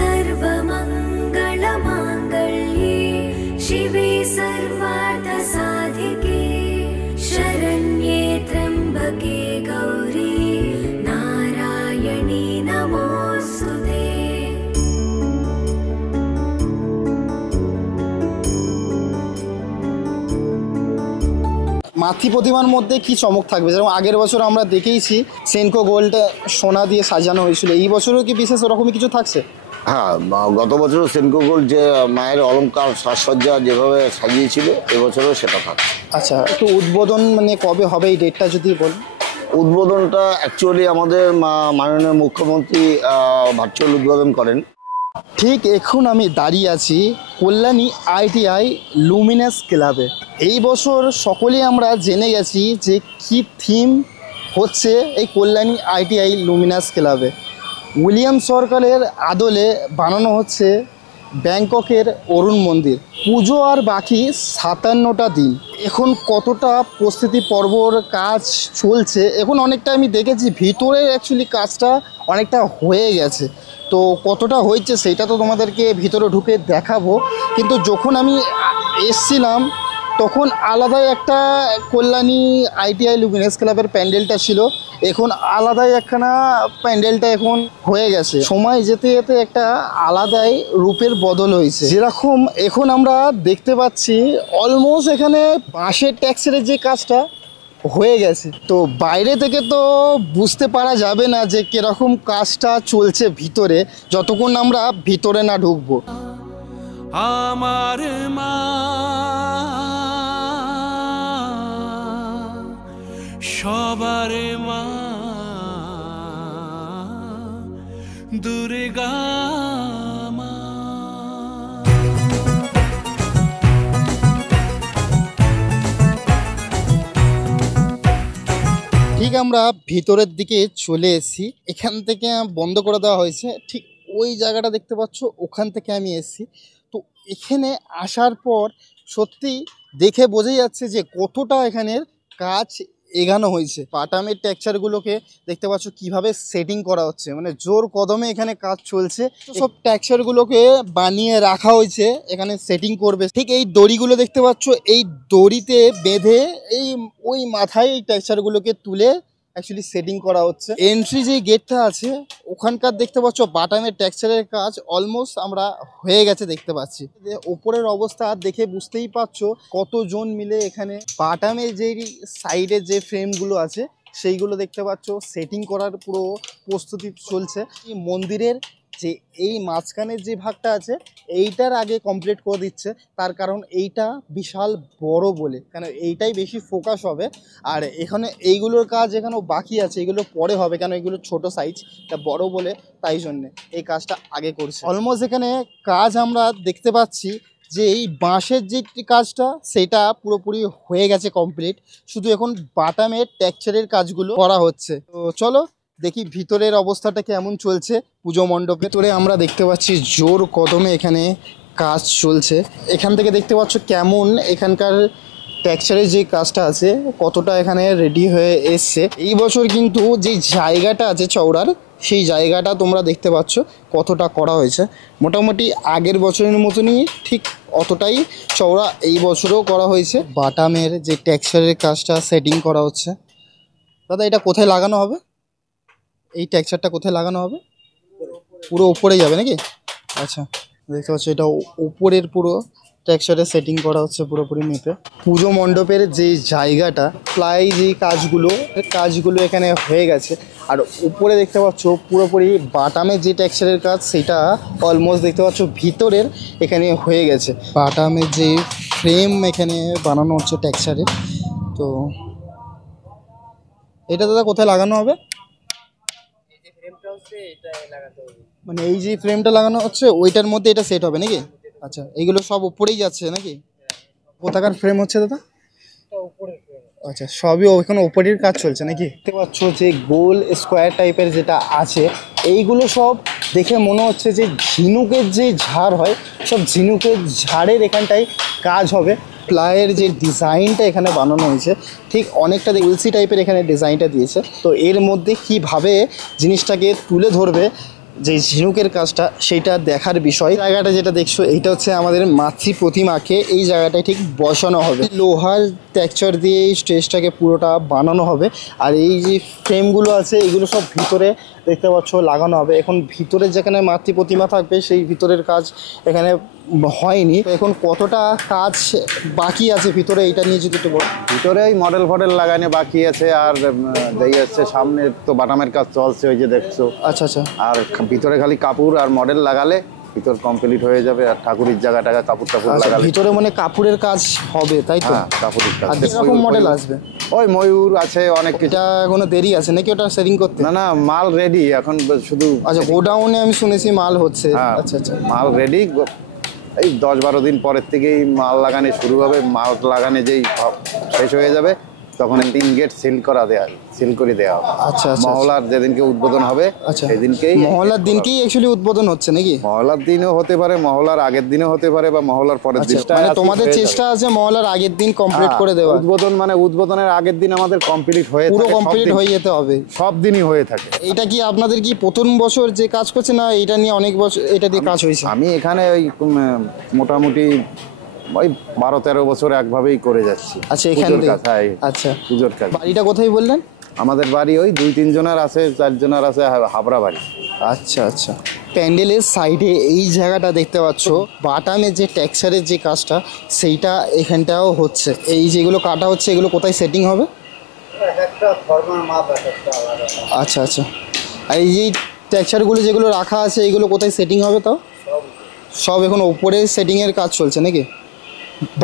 सर्वमङ्गलमाङ्गल्ये शिवे सर्वार्थसाधिके शरण्ये त्र्यम्बके गौरी नारायणी नमोऽस्तुते। মাতৃ প্রতিমার মধ্যে কি চমক থাকবে? যেরকম আগের বছর আমরা দেখেইছি সেনকো গোল্ড সোনা দিয়ে সাজানো হয়েছিল, এই বছরও কি বিশেষ ওরকমই কিছু থাকছে? হ্যাঁ, গত বছর সেনকো গোল্ড যে মায়ের অলংকার সাজসজ্জা যেভাবে সাজিয়েছিল এবছরও সেটা থাকছে। আচ্ছা, একটু উদ্বোধন মানে কবে হবে এই ডেটটা যদি বলেন। উদ্বোধনটা অ্যাকচুয়ালি আমাদের মাননীয় মুখ্যমন্ত্রী ভার্চুয়াল উদ্বোধন করেন। ঠিক এখন আমি দাঁড়িয়ে আছি কল্যাণী ITI লুমিনাস ক্লাবে। এই বছর সকলেই আমরা জেনে গেছি যে কি থিম হচ্ছে এই কল্যাণী ITI লুমিনাস ক্লাবে। উইলিয়াম সরকারের আদলে বানানো হচ্ছে ব্যাংককের অরুণ মন্দির। পুজো আর বাকি 57টা দিন। এখন কতটা প্রস্তুতি পর্বর কাজ চলছে, এখন অনেকটা আমি দেখেছি ভিতরে অ্যাকচুয়ালি কাজটা অনেকটা হয়ে গেছে। তো কতটা হয়েছে সেটা তো তোমাদেরকে ভিতরে ঢুকে দেখাবো, কিন্তু যখন আমি এসছিলাম তখন আলাদাই একটা কল্যাণী ITI লুমিনাস ক্লাবের প্যান্ডেলটা ছিল, এখন আলাদাই একখানা প্যান্ডেলটা এখন হয়ে গেছে। সময় যেতে যেতে একটা আলাদাই রূপের বদল হয়েছে। যেরকম এখন আমরা দেখতে পাচ্ছি অলমোস্ট এখানে বাঁশের ট্যাক্সের যে কাজটা হয়ে গেছে। তো বাইরে থেকে তো বুঝতে পারা যাবে না যে কিরকম কাজটা চলছে ভিতরে, যতক্ষণ আমরা ভিতরে না ঢুকবো। আমার মা সবার মা দুর্গা মা। ঠিক আমরা ভিতরের দিকে চলে এসেছি, এখান থেকে বন্ধ করে দেওয়া হয়েছে। ঠিক ওই জায়গাটা দেখতে পাচ্ছ, ওখান থেকে আমি এসেছি। তো এখানে আসার পর সত্যি দেখে বোঝা যাচ্ছে যে কতটা এখানের কাজ এগানো হয়েছে। বাটামের টেক্সচারগুলোকে দেখতে পাচ্ছ কিভাবে সেটিং করা হচ্ছে, মানে জোর কদমে এখানে কাজ চলছে। সব টেক্সচারগুলোকে বানিয়ে রাখা হয়েছে, এখানে সেটিং করবে। ঠিক এই দড়িগুলো দেখতে পাচ্ছ, এই দড়িতে বেঁধে এই ওই মাথায় এই টেক্সচারগুলোকে তুলে অ্যাকচুয়ালি সেটিং করা হচ্ছে। এন্ট্রি যে গেটটা আছে ওখানকার দেখতে পাচ্ছ বাটামের টেক্সচারের কাজ অলমোস্ট আমরা হয়ে গেছে দেখতে পাচ্ছি। ওপরের অবস্থা দেখে বুঝতেই পারছো কতজন মিলে এখানে বাটামের যে সাইডের যে ফ্রেমগুলো আছে সেইগুলো দেখতে পাচ্ছ সেটিং করার পুরো প্রস্তুতি চলছে। মন্দিরের যে এই মাঝখানের যে ভাগটা আছে এইটার আগে কমপ্লিট করে দিচ্ছে, তার কারণ এইটা বিশাল বড় বলে, কেন এইটাই বেশি ফোকাস হবে। আর এখানে এইগুলোর কাজ এখানেও বাকি আছে, এগুলো পরে হবে, কেন এগুলো ছোট সাইজ, তা বড় বলে তাই জন্যে এই কাজটা আগে করছে। অলমোস্ট এখানে কাজ আমরা দেখতে পাচ্ছি যে এই বাঁশের যে কাজটা সেটা পুরোপুরি হয়ে গেছে কমপ্লিট, শুধু এখন বাটামের টেক্সচারের কাজগুলো করা হচ্ছে। তো চলো দেখি ভিতরের অবস্থাটা কেমন চলছে। পুজো মণ্ডপে ভিতরে আমরা দেখতে পাচ্ছি জোর কদমে এখানে কাজ চলছে। এখান থেকে দেখতে পাচ্ছ কেমন এখানকার টেক্সচারের যে কাজটা আছে কতটা এখানে রেডি হয়ে এসছে। এই বছর কিন্তু যে জায়গাটা আছে চওড়ার, সেই জায়গাটা তোমরা দেখতে পাচ্ছ কতটা করা হয়েছে। মোটামুটি আগের বছরের মতনই ঠিক অতটাই চওড়া এই বছরও করা হয়েছে। বাটামের যে টেক্সচারের কাজটা সেটিং করা হচ্ছে। দাদা এটা কোথায় লাগানো হবে? এই টেক্সচারটা কোথায় লাগানো হবে? পুরো উপরে যাবে নাকি? আচ্ছা, দেখতে পাচ্ছ এটা উপরের পুরো টেক্সচারে সেটিং করা হচ্ছে পুরোপুরি মেপে। পুজো মণ্ডপের যে জায়গাটা প্রায় যে কাজগুলো এখানে হয়ে গেছে। আর উপরে দেখতে পাচ্ছ পুরোপুরি বাটামের যে টেক্সচারের কাজ সেটা অলমোস্ট দেখতে পাচ্ছ ভিতরের এখানে হয়ে গেছে। বাটামের যে ফ্রেম এখানে বানানো হচ্ছে টেক্সচারের। তো এটা দাদা কোথায় লাগানো হবে? মানে এই যে ফ্রেমটা লাগানো হচ্ছে ওইটার মধ্যে এটা সেট হবে নাকি? আচ্ছা, এইগুলো সব উপরেই যাচ্ছে নাকি? কোথাকার ফ্রেম হচ্ছে দাদা? আচ্ছা, সবই ওখানে উপরের কাজ চলছে নাকি? দেখতে পাচ্ছ যে গোল স্কোয়ার টাইপের যেটা আছে এইগুলো সব দেখে মনে হচ্ছে যে ঝিনুকের যে ঝাড় হয়, সব ঝিনুকের ঝাড়ের এখানটায় কাজ হবে। প্লাইয়ের যে ডিজাইনটা এখানে বানানো হয়েছে ঠিক অনেকটা উলসি টাইপের এখানে ডিজাইনটা দিয়েছে। তো এর মধ্যে কিভাবে জিনিসটাকে তুলে ধরবে যে ঝিনুকের কাজটা সেইটা দেখার বিষয়। জায়গাটা যেটা দেখছো এইটা হচ্ছে আমাদের মাতৃ প্রতিমাকে এই জায়গাটায় ঠিক বসানো হবে, লোহার টেক্সচার দিয়ে এই স্টেজটাকে পুরোটা বানানো হবে। আর এই যে ফ্রেমগুলো আছে এগুলো সব ভিতরে দেখতে পাচ্ছ লাগানো হবে। এখন ভিতরে যেখানে মাতৃ প্রতিমা থাকবে সেই ভিতরের কাজ এখানে হয়নি। এখন কতটা কাজ বাকি আছে ভিতরে এইটা নিয়ে যদি একটু বল। ভিতরে এই মডেল ফডেল লাগানো বাকি আছে, আর দেই যাচ্ছে সামনে তো বাটামের কাজ চলছে ওই যে দেখছো। আচ্ছা আচ্ছা। আর ভিতরে খালি কাপড় আর মডেল লাগালে ভিতর কমপ্লিট হয়ে যাবে। আর ঠাকুরের জায়গা টাকা কাপড় টাপড় লাগালে ভিতরে মানে কাপড়ের কাজ হবে তাই তো? হ্যাঁ, কাপড়ের কাজ। আর কিরকম মডেল আসবে? ওই ময়ূর আছে অনেক কিছু। এটা এখনো দেরি আছে নাকি ওটা সেটিং করতে? না না, মাল রেডি এখন, শুধু আচ্ছা গোডাউনে আমি শুনেছি মাল হচ্ছে। হ্যাঁ, আচ্ছা আচ্ছা। মাল রেডি। এই 10-12 দিন পরের থেকেই মাল লাগানো শুরু হবে। মাল লাগানো যেই শেষ হয়ে যাবে তখন 3 গেট সিল করে দেওয়া হবে। আচ্ছা আচ্ছা। মহলার যেদিনকে উদ্বোধন হবে আচ্ছা সেদিনকেই। মহলার দিনকেই অ্যাকচুয়ালি উদ্বোধন হচ্ছে নাকি? মহলার দিনও হতে পারে, মহলার আগের দিনও হতে পারে, বা মহলার পরের দিন। মানে তোমাদের চেষ্টা আছে মহলার আগের দিন কমপ্লিট করে দেওয়া? উদ্বোধন মানে উদ্বোধনের আগের দিন আমাদের কমপ্লিট হয়ে পুরো থাকে, কমপ্লিট হয়ে যেতে হবে। সব দিনই হয়ে থাকে। এটা কি আপনাদের কি প্রথম বছর যে কাজ করছে, না এটা নিয়ে অনেক বছর এটা দিয়ে কাজ হয়েছে? আমি এখানে ওই মোটামুটি ওই 12-13 বছর একভাবেই করে যাচ্ছি। আচ্ছা এখান থেকে? আচ্ছা। পুজোর কাজ। বাড়িটা কোথায় বললেন? আমাদের বাড়ি ওই 2-3 জনের আছে, 4 জনের আছে হাবড়া বাড়ি। আচ্ছা আচ্ছা। প্যান্ডেলের সাইডে এই জায়গাটা দেখতে পাচ্ছ, বাটামের যে টেক্সচারের যে কাজটা সেইটা এখানটাও হচ্ছে। এই যেগুলো কাটা হচ্ছে এগুলো কোথায় সেটিং হবে? আচ্ছা আচ্ছা। আর এই যে টেক্সচারগুলো যেগুলো রাখা আছে এগুলো কোথায় সেটিং হবে তাও? সব এখন ওপরে সেটিংয়ের কাজ চলছে নাকি?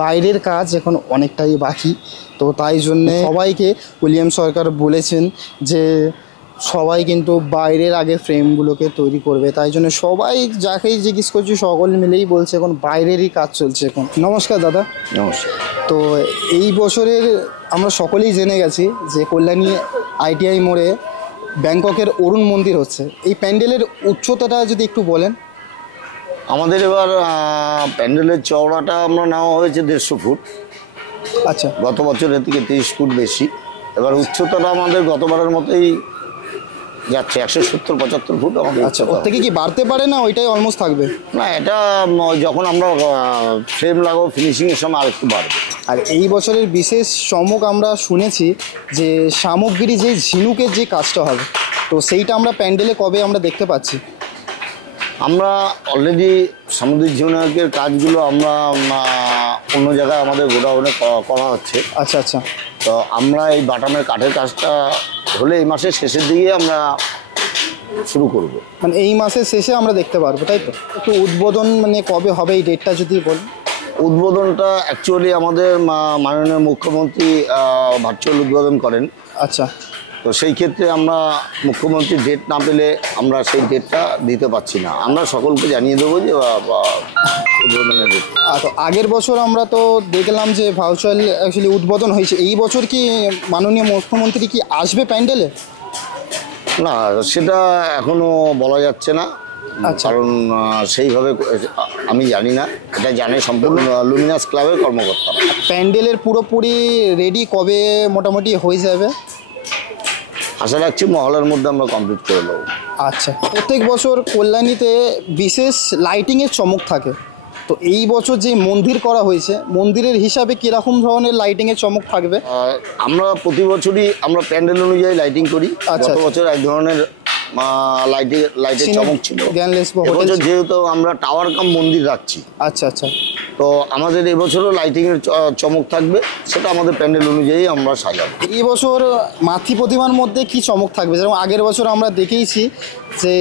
বাইরের কাজ এখন অনেকটাই বাকি, তো তাই জন্যে সবাইকে উইলিয়াম সরকার বলেছেন যে সবাই কিন্তু বাইরের আগে ফ্রেমগুলোকে তৈরি করবে। তাই জন্য সবাই যাকেই জিজ্ঞেস করছি সকল মিলেই বলছে এখন বাইরেরই কাজ চলছে এখন। নমস্কার দাদা। নমস্কার। তো এই বছরের আমরা সকলেই জেনে গেছি যে কল্যাণী ITI মোড়ে ব্যাংককের অরুণ মন্দির হচ্ছে। এই প্যান্ডেলের উচ্চতাটা যদি একটু বলেন। আমাদের এবার প্যান্ডেলের চওড়াটা আমরা নেওয়া হয়েছে 150 ফুট। আচ্ছা। গত বছরের থেকে 30 ফুট বেশি। এবার উচ্চতাটা আমাদের গতবারের মতোই যাচ্ছে, 170-75 ফুট আমাদের। আচ্ছা, ওর থেকে কি বাড়তে পারে না ওইটাই অলমোস্ট থাকবে? না, এটা যখন আমরা ফ্রেম লাগাবো ফিনিশিংয়ের সময় আরেকটু বাড়বে। আর এই বছরের বিশেষ চমক আমরা শুনেছি যে সামগ্রী যে ঝিনুকের যে কাজটা হবে, তো সেইটা আমরা প্যান্ডেলে কবে আমরা দেখতে পাচ্ছি? আমরা অলরেডি সামুদ্রিক ঝিনুকের কাজগুলো আমরা অন্য জায়গায় আমাদের গোডাউনে করা হচ্ছে। আচ্ছা আচ্ছা। তো আমরা এই বাটামের কাঠের কাজটা হলে এই মাসের শেষের দিকে আমরা শুরু করব। মানে এই মাসের শেষে আমরা দেখতে পারবো তাই তো? একটু উদ্বোধন মানে কবে হবে এই ডেটটা যদি বলেন। উদ্বোধনটা অ্যাকচুয়ালি আমাদের মাননীয় মুখ্যমন্ত্রী ভার্চুয়াল উদ্বোধন করেন। আচ্ছা। তো সেই ক্ষেত্রে আমরা মুখ্যমন্ত্রীর ডেট না পেলে আমরা সেই ডেটটা দিতে পারছি না। আমরা সকলকে জানিয়ে দেবো যে উদ্বোধনের ডেট। তো আগের বছর আমরা তো দেখলাম যে ভার্চুয়াল অ্যাকচুয়ালি উদ্বোধন হয়েছে। এই বছর কি মাননীয় মুখ্যমন্ত্রী কি আসবে প্যান্ডেলে? না, সেটা এখনো বলা যাচ্ছে না। আচ্ছা। কারণ সেইভাবে আমি জানি না, এটা জানে সম্পূর্ণ লুমিনাস ক্লাবের কর্মকর্তারা। প্যান্ডেলের পুরোপুরি রেডি কবে মোটামুটি হয়ে যাবে? আশা রাখছি মহলের মধ্যে আমরা কমপ্লিট করে দেবো। আচ্ছা। প্রত্যেক বছর কল্যাণীতে বিশেষ লাইটিংয়ের চমক থাকে, তো এই বছর যে মন্দির করা হয়েছে মন্দিরের হিসাবে কীরকম ধরনের লাইটিংয়ের চমক থাকবে? আমরা প্রতি বছরই আমরা প্যান্ডেল অনুযায়ী লাইটিং করি। আচ্ছা। গত বছর এক ধরনের লাইটের চমক ছিল। এবছর যেহেতু আমরা টাওয়ার কাম মন্দির রাখছি। আচ্ছা আচ্ছা। তো আমাদের এবছরও লাইটিংয়ের চমক থাকবে, সেটা আমাদের প্যান্ডেল অনুযায়ী আমরা সাজাবো। এই বছর মাতৃ প্রতিমার মধ্যে কি চমক থাকবে? যেরকম আগের বছর আমরা দেখেইছি যে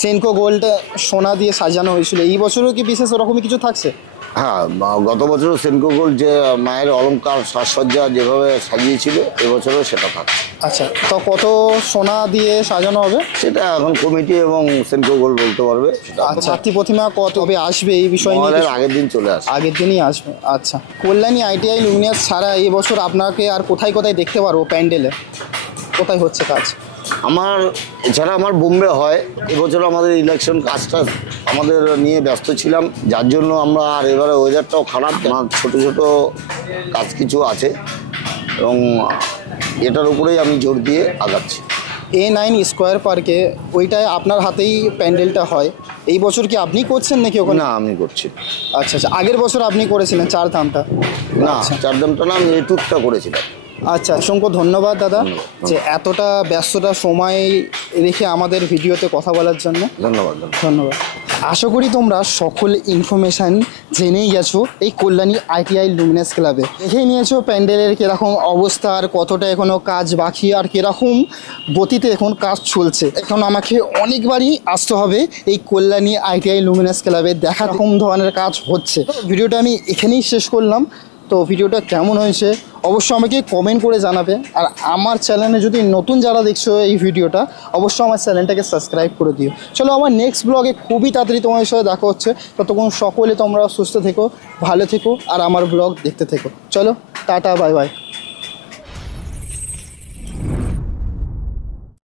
সেনকো গোল্ড সোনা দিয়ে সাজানো হয়েছিল, এই বছরও কি বিশেষ ওরকমই কিছু থাকছে? হ্যাঁ, গত বছরও সেনকো গোল্ড যে মায়ের অলংকার সাজসজ্জা যেভাবে সাজিয়েছিল এবছরও সেটা থাকছে। আচ্ছা। তো কত সোনা দিয়ে সাজানো হবে? সেটা এখন কমিটি এবং সেনকো গোল্ড বলতে পারবে। আচ্ছা। মাতৃ প্রতিমা কবে আসবে এই বিষয় নিয়ে? আগের দিন চলে আসবে। আগের দিনই আসবে। আচ্ছা। কল্যাণী ITI লুমিনাস ছাড়া এই বছর আপনাকে আর কোথায় কোথায় দেখতে পারবো প্যান্ডেলে? কোথায় হচ্ছে কাজ? এছাড়া আমার বোম্বে হয়। এবছর আমাদের ইলেকশন কাজটা আমাদের নিয়ে ব্যস্ত ছিলাম, যার জন্য আমরা আর এবারে ওয়েদারটাও খারাপ, ছোট ছোট কাজ কিছু আছে এবং এটার উপরেই আমি জোর দিয়ে আগাচ্ছি। A9 স্কোয়ার পার্কে ওইটায় আপনার হাতেই প্যান্ডেলটা হয়। এই বছর কি আপনি করছেন নাকি ওখানে? না, আমি করছি। আচ্ছা আচ্ছা, আগের বছর আপনি করেছিলেন চারধামটা? না, আচ্ছা চারধামটা না, আমি এই ট্যুরটা করেছিলাম। আচ্ছা, অসংখ্য ধন্যবাদ দাদা ধন্যবাদ। যে এতটা ব্যস্ততা সময় রেখে আমাদের ভিডিওতে কথা বলার জন্য। ধন্যবাদ। ধন্যবাদ। আশা করি তোমরা সকল ইনফরমেশান জেনেই গেছো এই কল্যাণী ITI লুমিনাস ক্লাবে। দেখেই নিয়েছো প্যান্ডেলের কীরকম অবস্থা, আর কতটা এখনও কাজ বাকি, আর কীরকম গতিতে এখন কাজ চলছে। এখন আমাকে অনেকবারই আসতে হবে এই কল্যাণী ITI লুমিনাস ক্লাবে, দেখা রকম ধরনের কাজ হচ্ছে। ভিডিওটা আমি এখানেই শেষ করলাম। তো ভিডিওটা কেমন হয়েছে অবশ্যই আমাকে কমেন্ট করে জানাবে। আর আমার চ্যানেলে যদি নতুন যারা দেখছো এই ভিডিওটা, অবশ্যই আমার চ্যানেলটাকে সাবস্ক্রাইব করে দিও। চলো আমার নেক্সট ব্লগে খুবই তাড়াতাড়ি তোমাদের সাথে দেখা হচ্ছে। ততক্ষণ সকলে তোমরা সুস্থ থেকো, ভালো থেকো, আর আমার ব্লগ দেখতে থেকো। চলো টাটা, বাই বাই।